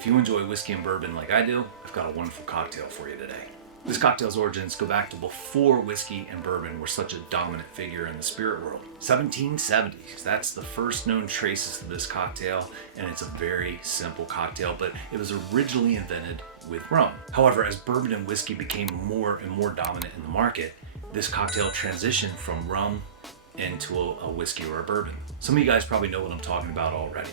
If you enjoy whiskey and bourbon like I do, I've got a wonderful cocktail for you today. This cocktail's origins go back to before whiskey and bourbon were such a dominant figure in the spirit world. 1770s, that's the first known traces of this cocktail, and it's a very simple cocktail, but it was originally invented with rum. However, as bourbon and whiskey became more and more dominant in the market, this cocktail transitioned from rum into a whiskey or a bourbon. Some of you guys probably know what I'm talking about already.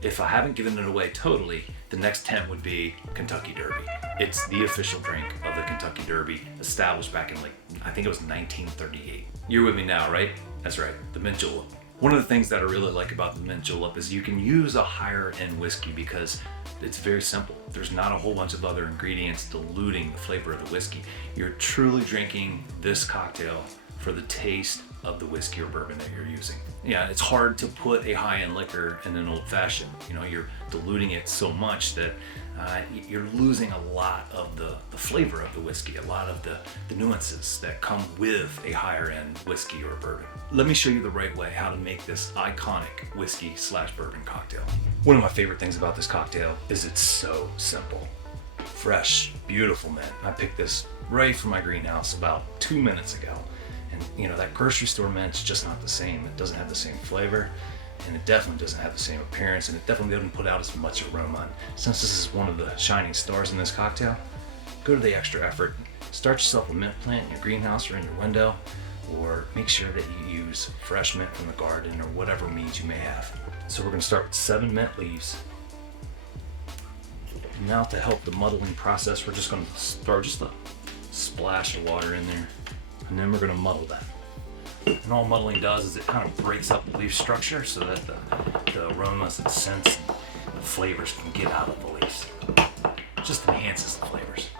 If I haven't given it away totally, the next 10 would be Kentucky Derby. It's the official drink of the Kentucky Derby, established back in I think it was 1938. You're with me now, right? That's right, the Mint Julep. One of the things that I really like about the Mint Julep is you can use a higher end whiskey because it's very simple. There's not a whole bunch of other ingredients diluting the flavor of the whiskey. You're truly drinking this cocktail for the taste of the whiskey or bourbon that you're using. Yeah, it's hard to put a high-end liquor in an old-fashioned. You know, you're diluting it so much that you're losing a lot of the flavor of the whiskey, a lot of the nuances that come with a higher-end whiskey or bourbon. Let me show you the right way how to make this iconic whiskey/bourbon cocktail. One of my favorite things about this cocktail is it's so simple. Fresh, beautiful mint. I picked this right from my greenhouse about 2 minutes ago. And you know, that grocery store mint's just not the same. It doesn't have the same flavor, and it definitely doesn't have the same appearance, and it definitely doesn't put out as much aroma. And since this is one of the shining stars in this cocktail, go to the extra effort. Start yourself a mint plant in your greenhouse or in your window, or make sure that you use fresh mint from the garden or whatever means you may have. So we're gonna start with 7 mint leaves. Now to help the muddling process, we're just gonna throw just a splash of water in there. And then we're going to muddle that. And all muddling does is it kind of breaks up the leaf structure so that the aromas and scents and the flavors can get out of the leaves. It just enhances the flavors.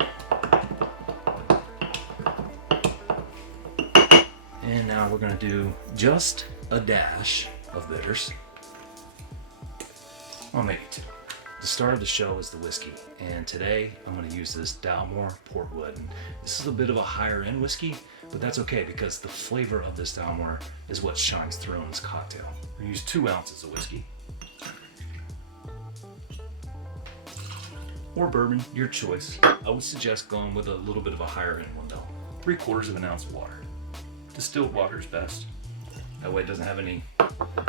And now we're going to do just a dash of bitters. Well, maybe 2. The star of the show is the whiskey, and today I'm going to use this Dalmore Portwood. And this is a bit of a higher end whiskey, but that's okay because the flavor of this Dalmore is what shines through in this cocktail. We're going to use 2 ounces of whiskey. Or bourbon, your choice. I would suggest going with a little bit of a higher end one though. 3/4 of an ounce of water. Distilled water is best. That way it doesn't have any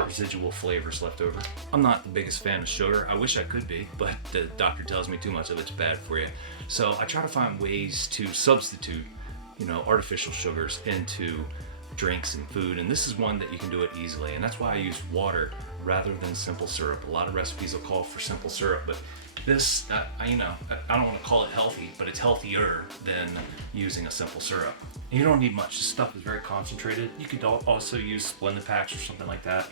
residual flavors left over. I'm not the biggest fan of sugar. I wish I could be, but the doctor tells me too much of it's bad for you. So I try to find ways to substitute, artificial sugars into drinks and food, and this is one that you can do it easily, and that's why I use water rather than simple syrup. A lot of recipes will call for simple syrup, but this, I don't want to call it healthy, but it's healthier than using a simple syrup. And you don't need much. This stuff is very concentrated. You could also use Splendid packs or something like that.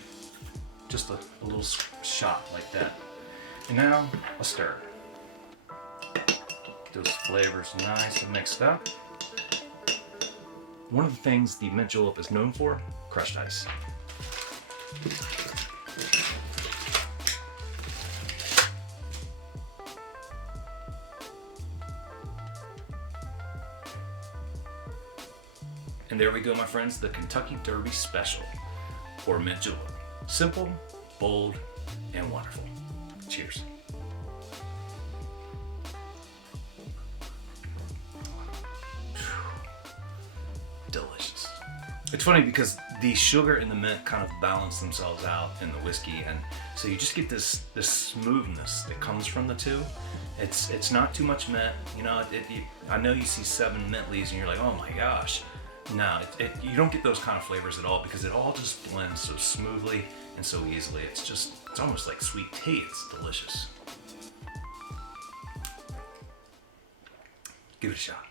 Just a little shot like that. And now a stir. Get those flavors nice and mixed up. One of the things the Mint Julep is known for, crushed ice. And there we go, my friends, the Kentucky Derby Special, or Mint Julep. Simple, bold, and wonderful. Cheers. Delicious. It's funny because the sugar and the mint kind of balance themselves out in the whiskey, and so you just get this smoothness that comes from the two. It's not too much mint. I know you see 7 mint leaves and you're like, oh my gosh. No, you don't get those kind of flavors at all because it all just blends so smoothly and so easily. It's almost like sweet tea. It's delicious. Give it a shot.